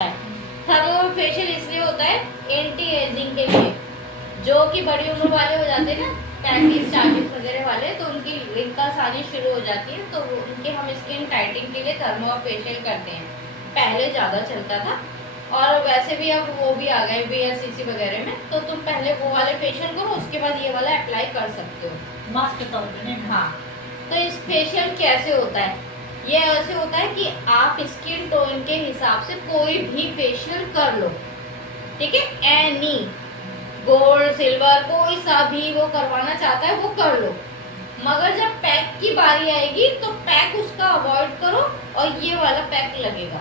Thermo facial इसलिए होता है एंटी एजिंग के लिए, जो कि बड़ी उम्र वाले हो जाते हैं ना 35-40 वगैरह वाले, तो उनकी रिंकल्स आनी शुरू हो जाती हैं, तो उनके हम स्किन टाइटिंग के लिए थर्मो फेशियल करते हैं। पहले ज़्यादा चलता था और वैसे भी अब वो भी आ गए VLCC वगैरह में, तो तुम पहले वो वाले फेशियल करो, उसके बाद ये वाला अप्लाई कर सकते हो मास्क के तौर पे। हाँ, तो इस फेशियल कैसे होता है? ये ऐसे होता है कि आप स्किन टोन के हिसाब से कोई भी फेशियल कर लो, ठीक है? एनी गोल्ड सिल्वर कोई सा भी वो करवाना चाहता है वो कर लो, मगर जब पैक की बारी आएगी तो पैक उसका अवॉइड करो और ये वाला पैक लगेगा,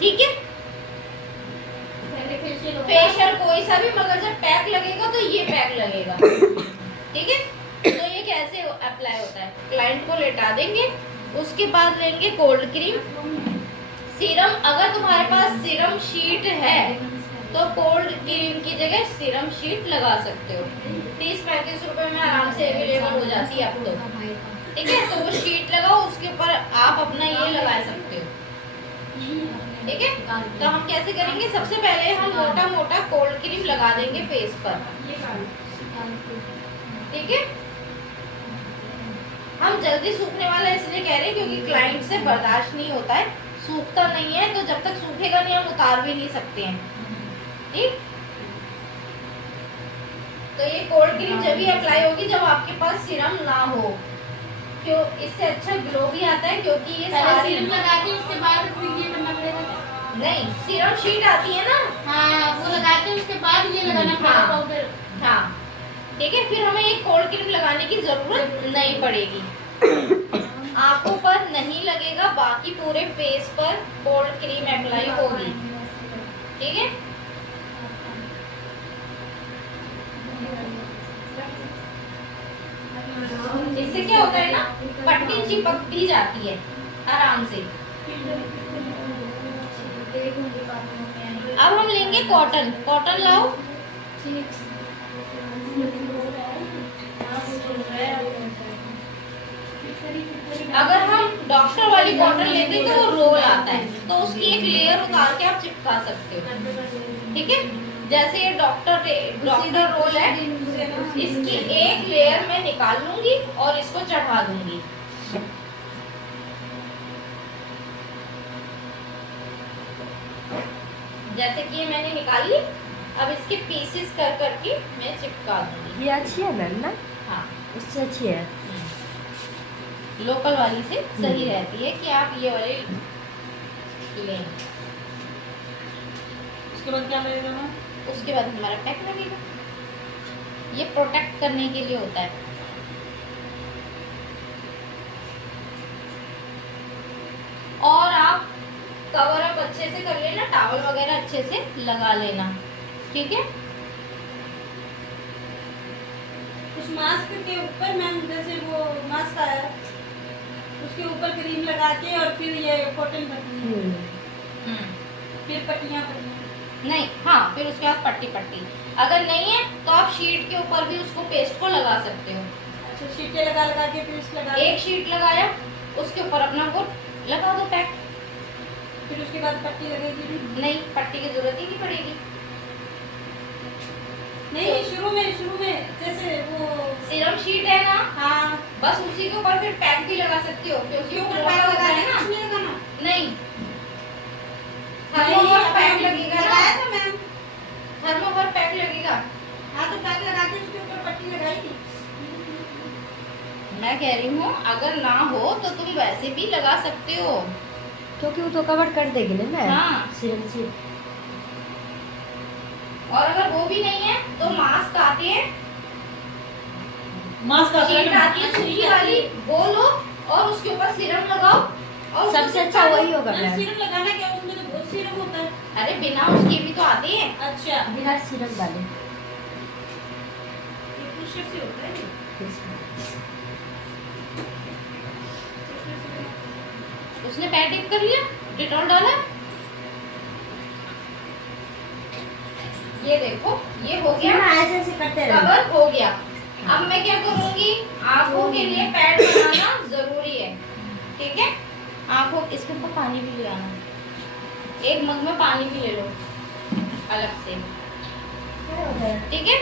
ठीक है? फेशियल कोई सा भी, मगर जब पैक लगेगा तो ये पैक लगेगा, ठीक है? तो ये कैसे अप्लाई होता है? क्लाइंट को लेटा देंगे, उसके बाद लेंगे कोल्ड क्रीम, सीरम। अगर तुम्हारे पास सीरम शीट है तो कोल्ड क्रीम की जगह सीरम शीट लगा सकते हो। 30-35 रुपए में आराम से अवेलेबल हो जाती है अब तो, ठीक है? तो वो शीट लगाओ, उसके ऊपर आप अपना ये लगा सकते हो, ठीक है? तो हम कैसे करेंगे? सबसे पहले हम मोटा मोटा कोल्ड क्रीम लगा देंगे फेस पर, ठीक है? हम जल्दी सूखने वाला इसलिए कह रहे हैं क्योंकि क्लाइंट से बर्दाश्त नहीं होता है, सूखता नहीं है, तो जब तक सूखेगा नहीं हम उतार भी नहीं सकते हैं, ठीक? तो ये कोल्ड क्रीम जब भी अप्लाई होगी जब आपके पास सीरम ना हो, क्यों? इससे अच्छा ग्लो भी आता है, क्योंकि ये सारी सीरम लगा के उसके बाद फिर ये करना पड़ेगा। नहीं, सीरम शीट आती है ना, हाँ वो लगा के उसके बाद ये लगाना पड़ेगा पाउडर। हाँ, ठीक है? फिर हमें एक कोल्ड क्रीम लगाने की जरूरत नहीं पड़ेगी, आंखों पर नहीं लगेगा, बाकी पूरे फेस पर कोल्ड क्रीम अप्लाई होगी, ठीक है? इससे क्या होता है ना, पट्टी चिपक भी जाती है आराम से। अब हम लेंगे कॉटन, कॉटन लाओ। अगर हम डॉक्टर वाली कॉटन लेते तो वो रोल आता है, तो उसकी एक लेयर उतार के आप चिपका सकते हो, ठीक है? जैसे ये डॉक्टर रोल है, इसकी एक लेयर मैं निकाल लूंगी और इसको चढ़ा दूंगी, जैसे कि ये मैंने निकाल ली। अब इसके पीसेस कर करके मैं चिपका दूंगी। ये अच्छी है मैम ना? हाँ, इससे अच्छी है। लोकल वाली से सही रहती है कि आप ये वाले लें। उसके बाद क्या लगेगा मैम? उसके बाद हमारा पैक लगेगा, ये प्रोटेक्ट करने के लिए होता है। और आप कवर अप अच्छे से कर लेना, टॉवल वगैरह अच्छे से लगा लेना, ठीक है? उस मास्क के ऊपर मैम जैसे वो मास्क आया उसके ऊपर क्रीम लगा के और फिर ये कॉटन पट्टी, फिर पट्टियाँ नहीं, हाँ, फिर उसके बाद पट्टी पट्टी। अगर नहीं है तो आप शीट के ऊपर भी उसको पेस्ट को लगा सकते हो। अच्छा, शीटें लगा लगा के फिर इस लगा एक शीट लगाया, उसके ऊपर अपना वो लगा दो पैक, फिर उसके बाद पट्टी लगेगी। नहीं, पट्टी की जरूरत ही नहीं पड़ेगी। नहीं, शुरू में जैसे वो सीरम शीट है ना, हाँ, बस उसी के ऊपर फिर पैक भी लगा सकती हो, क्योंकि ऊपर मोटा पैक होता लगा है के ना। कुछ नहीं लगाना। नहीं, थर्मोकोल पैक लगेगा ना, लगाया था मैम। थर्मोकोल पैक लगेगा। हाँ, तो पैक लगा के उसके ऊपर पट्टी लगाई थी। मैं कह रही हूँ अगर ना हो तो तुम वैसे भी लगा सकते हो, क्योंकि वो तो कवर कर देगी ना मैम। हाँ। सीरम से। और अगर वो भी नहीं है तो मास्क आती है, मास्क शीट आती है सूखी वाली, वो लो और उसके ऊपर सीरम लगाओ और सबसे अच्छा वही होगा मैम। सीरम लगाना क्या, उसमें तो बहुत सीरम होता है। अरे बिना उसके भी तो आती है। अच्छा, बिना सीरम वाले। ये पुश से होता है। उसने पैर टिप कर लिया, डिटॉल डाला, ये देखो ये हो गया, ऐसे ऐसे करते रहो। कवर हो गया। अब मैं क्या करूंगी, आंखों के लिए पैड बनाना जरूरी है, ठीक है? आंखों, इसके ऊपर पानी भी ले आना। एक मग में पानी भी ले लो अलग से, ठीक है।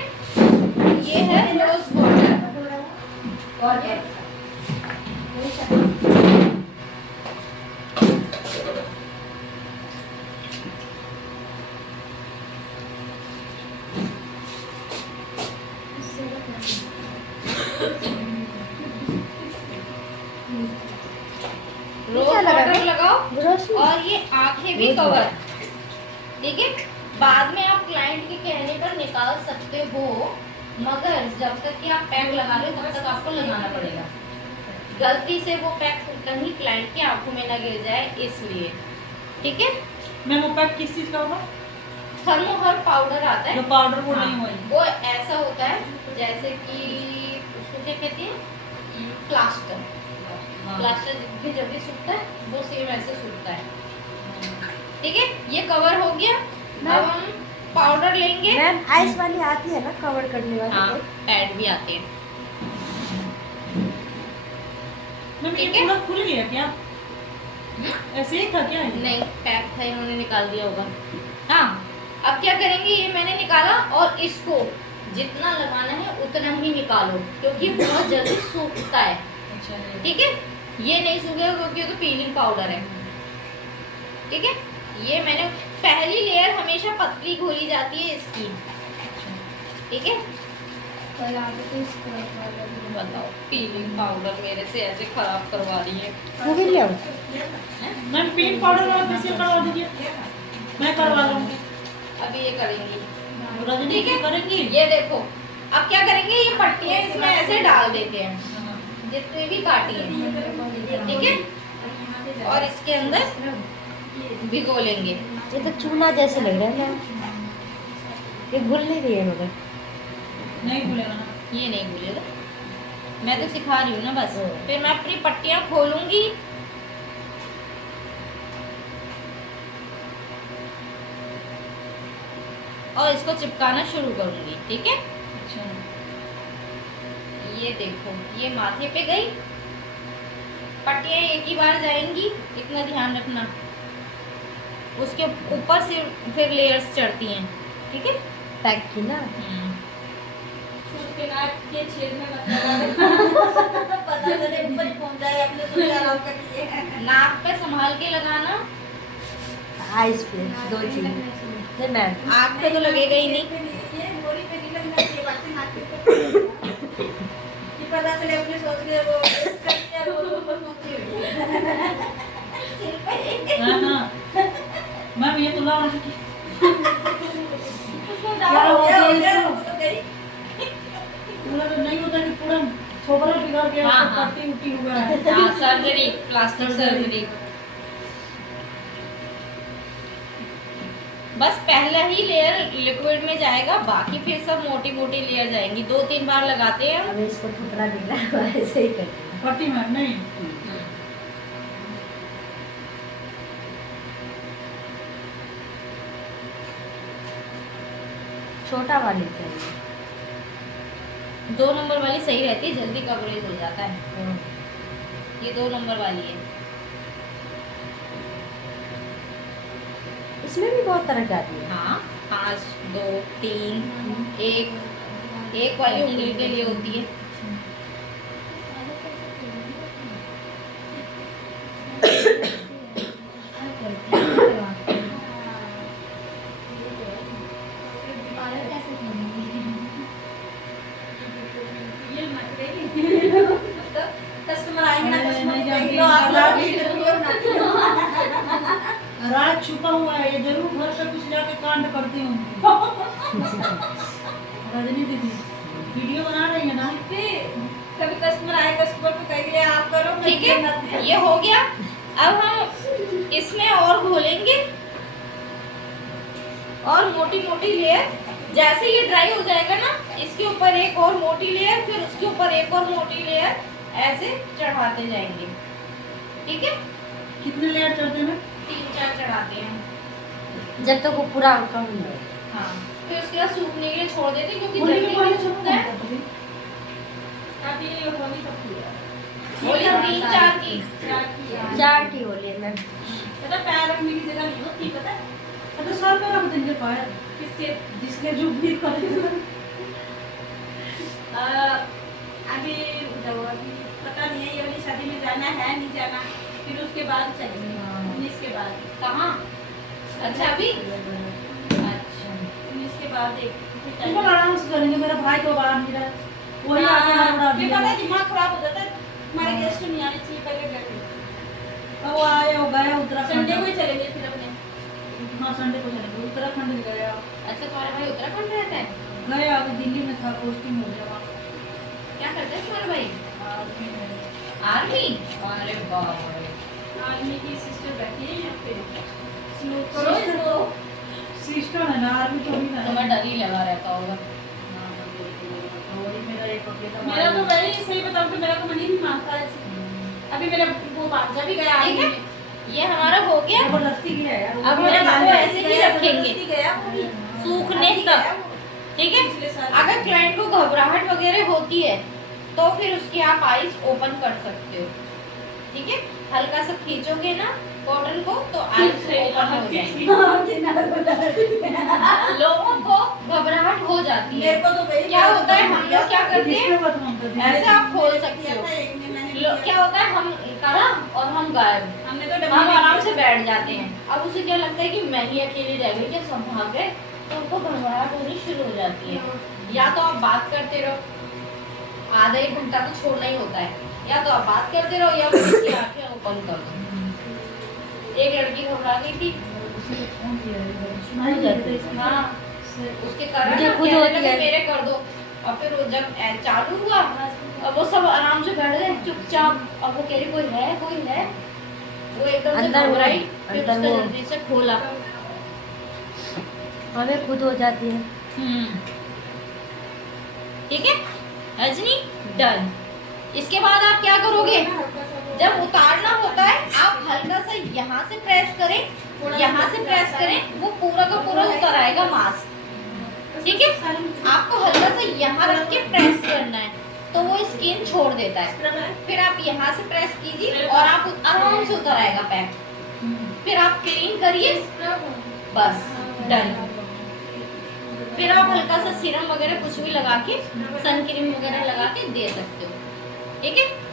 ये है रोज वाटर। रोज वाटर लगाओ और ये आंखें भी कवर, ठीक है। बाद में आप क्लाइंट के कहने पर निकाल सकते हो, मगर जब तक कि आप पैक लगा रहे हो तब तक आपको लगाना पड़ेगा। गलती से वो पैक कहीं क्लाइंट की आंखों में ना गिर जाए इसलिए, ठीक है। मैम वो पैक किस चीज का होगा? थर्मोहर पाउडर आता है, जो पाउडर वो हाँ, नहीं हुआ वो ऐसा होता है जैसे कि उसको क्या कहते हैं, प्लास्टर। प्लास्टर जितनी जल्दी सूखता है वो सेम ऐसे सूखता है, ठीक है। ये कवर हो गया। अब हम पाउडर लेंगे। मैम आइस वाली आती है ना कवर करने वाली? हाँ, पैड भी आते हैं, मैम ये ठीक है। पूरा खुल गया क्या? ऐसे ही था क्या ये? नहीं, पैक था, इन्होंने निकाल दिया होगा। हाँ, अब क्या करेंगे, ये मैंने निकाला और इसको जितना लगाना है उतना ही निकालो, क्योंकि बहुत जल्दी सूखता है, अच्छा ठीक है। ये नहीं सूखेगा क्योंकि ये तो पीलिंग पाउडर है, ठीक है। ये मैंने पहली लेयर हमेशा पतली घोली जाती है इसकी, ठीक है। बताओ, पीलिंग पाउडर मेरे से ऐसे खराब करवा रही है। वो भी ले आओ। मैम पिंक पाउडर वाला फेशियल करवा दीजिए, मैं करवा लूंगी। अभी ये करेंगी, रजनी ठीक है। करेंगी। ये देखो, अब क्या करेंगे, ये पट्टियां इसमें ऐसे डाल देते हैं, जितनी भी काटी है, ठीक है। और इसके अंदर भिगो लेंगे। ये तो चूना जैसे लग रहा है मैम, ये घुल नहीं रही है मगर। नहीं भूलेगा ना, ये नहीं भूलेगा, मैं तो सिखा रही हूँ ना बस। हाँ। फिर मैं अपनी पट्टियां खोलूंगी, और इसको चिपकाना शुरू करूंगी, ठीक है। अच्छा ये देखो, ये माथे पे गई, पट्टियां एक ही बार जाएंगी, इतना ध्यान रखना। उसके ऊपर से फिर लेयर्स चढ़ती हैं, ठीक है। पैक की ना। उसके नाक के छेद में मत लगा पता चले ऊपर ही पहुंच जाए, अपने सोच आराम करिए। नाक पे संभाल के लगाना, आइस पे दो चीज नहीं मैम। आँख पे तो लगेगा ही नहीं। ये गोरी पे नहीं लगना चाहिए, बाकी नाक के ऊपर ये पता चले अपने सोच के वो करके वो ऊपर पहुंची हुई। हां हां मैम ये तो ला रही उसको डाल हो गया तो गई पूरा तो नहीं होता कि पूरा छोबरा बिगड़ गया, हाँ, उसको हाँ। पट्टी उठी हुआ है। हाँ, सर्जरी, प्लास्टर सर्जरी। बस पहला ही लेयर लिक्विड में जाएगा, बाकी फिर सब मोटी मोटी लेयर जाएंगी। 2-3 बार लगाते हैं। अब इसको ठुकरा दिख रहा है ऐसे ही करते हैं। पट्टी में नहीं छोटा वाली चाहिए। 2 नंबर वाली सही रहती है, जल्दी कवरेज हो जाता है। ये 2 नंबर वाली है। इसमें भी बहुत तरह की आती है। हाँ, 5, 2, 3, 1 वाली उंगली के लिए होती है। कस्टमर आएंगे ना, कस्टमर को कहिए आप राज छुपा हुआ है, ये जरूर घर पे कुछ जाके कांड करती हूँ। रजनी दीदी वीडियो बना रही है ना, कभी कस्टमर आए, कस्टमर को कहिए आप करो, ठीक है, ये हो गया। अब हम इसमें और घोलेंगे और मोटी मोटी लेयर। जैसे ये ड्राई हो जाएगा ना, इसके ऊपर एक और मोटी लेयर, फिर उसके ऊपर एक और मोटी लेयर, ऐसे चढ़ाते जाएंगे, ठीक है। कितने लेयर चढ़ते हैं? 3-4 चढ़ाते हैं, जब तक वो पूरा कम नहीं हो। हाँ। फिर उसके बाद सूखने के लिए छोड़ देते हैं, क्योंकि होली जल्दी के बाद नहीं सूखता है। अभी होली कब की है? होली 3-4 की। 4 की है। 4 की होली है मैम। पता पैर रखने की जगह नहीं होती, पता है? उस दिन के पाया किसके जिसके जो भी अभी अभी पता नहीं है ये वाली शादी में जाना है नहीं जाना, फिर उसके बाद चलेंगे 19 के बाद। कहाँ? अच्छा अभी अच्छा 19 के बाद एक तुम आराम से करेंगे। मेरा भाई तो बाहर नहीं रहा, वही आके हमारा ये पता है दिमाग खराब हो जाता है, हमारे गेस्ट नहीं आने चाहिए पहले घर में। अब वो आया वो गया उत्तराखंड। संडे को ही चलेंगे फिर अपने। हाँ संडे को चलेंगे, उत्तराखंड गया। अच्छा तुम्हारा भाई उत्तराखंड रहता है? गया अभी दिल्ली में था, पोस्टिंग हो गया वहाँ। क्या करता है तुम्हारा भाई? आर्मी में। आर्मी? अरे बाप रे। आर्मी की सिस्टर बैठी है यहाँ पे। स्लो करो करो इसको। इसको। सिस्टर है ना, आर्मी तो नहीं ना। तुम्हें डर ही लगा रहता होगा। वही मेरा एक अकेला मेरा तो भाई। वही सही बताऊँ तो मेरा तो मन ही नहीं मानता है। अभी मेरा वो भांजा भी गया ठीक आर्मी है? में। ये हमारा हो गया। जबरदस्ती गया यार। अब मेरा हम इसको भांजा ऐसे ही गया, रखेंगे। जबरदस्ती गया वो भी। सूखने अभी तक। गया वो। ठीक है? पिछले साल। अगर क्लाइंट को घबराहट वगैरह होती है तो फिर उसकी आप आईज ओपन कर सकते हो। ठीक है? हल्का सा खींचोगे ना कॉटन को तो आईज ओपन हो जाएंगे। लोगों को घबराहट हो जाती है। मेरे को तो वही क्या होता है, हम लोग क्या करते हैं, किसके बात हम करते हैं? ऐसे आप खोल सकते किया हो। था एक ने मैंने क्या होता है, हम करा और हम गायब, हमने तो हम आराम से बैठ जाते हैं। अब उसे क्या लगता है कि मैं ही अकेली रह गई, क्या सब भाग गए, तो उनको घबराहट होनी शुरू हो जाती है। या तो आप बात करते रहो, आधा एक घंटा तो छोड़ना ही होता है, या तो आप बात करते रहो या फिर इसकी आंखें ओपन कर दो। एक लड़की घबरा गई थी, उसने फोन किया है, सुनाई देते हैं। हाँ उसके कारण मुझे ना खुद कहने होती लगे है। मेरे कर दो। और फिर वो जब चालू हुआ अब वो सब आराम से बैठ गए चुपचाप। अब वो कह रही कोई है कोई है, वो एकदम से अंदर वो- घबराई, फिर अंदर उसने वो- जल्दी से खोला। हमें खुद हो जाती है। ठीक है रजनी, डन। इसके बाद आप क्या करोगे, जब उतारना होता है आप हल्का सा यहाँ से प्रेस करें, यहाँ से प्रेस करें, वो पूरा का पूरा उतर आएगा मास्क। ठीक है, आपको हल्का सा यहाँ रख के प्रेस करना है तो वो स्किन छोड़ देता है। फिर आप यहाँ से प्रेस कीजिए और आप आराम से उतर आएगा पैक। फिर आप क्लीन करिए, बस डन। फिर आप हल्का सा सीरम वगैरह कुछ भी लगा के, सन क्रीम वगैरह लगा के दे सकते हो। ठीक है।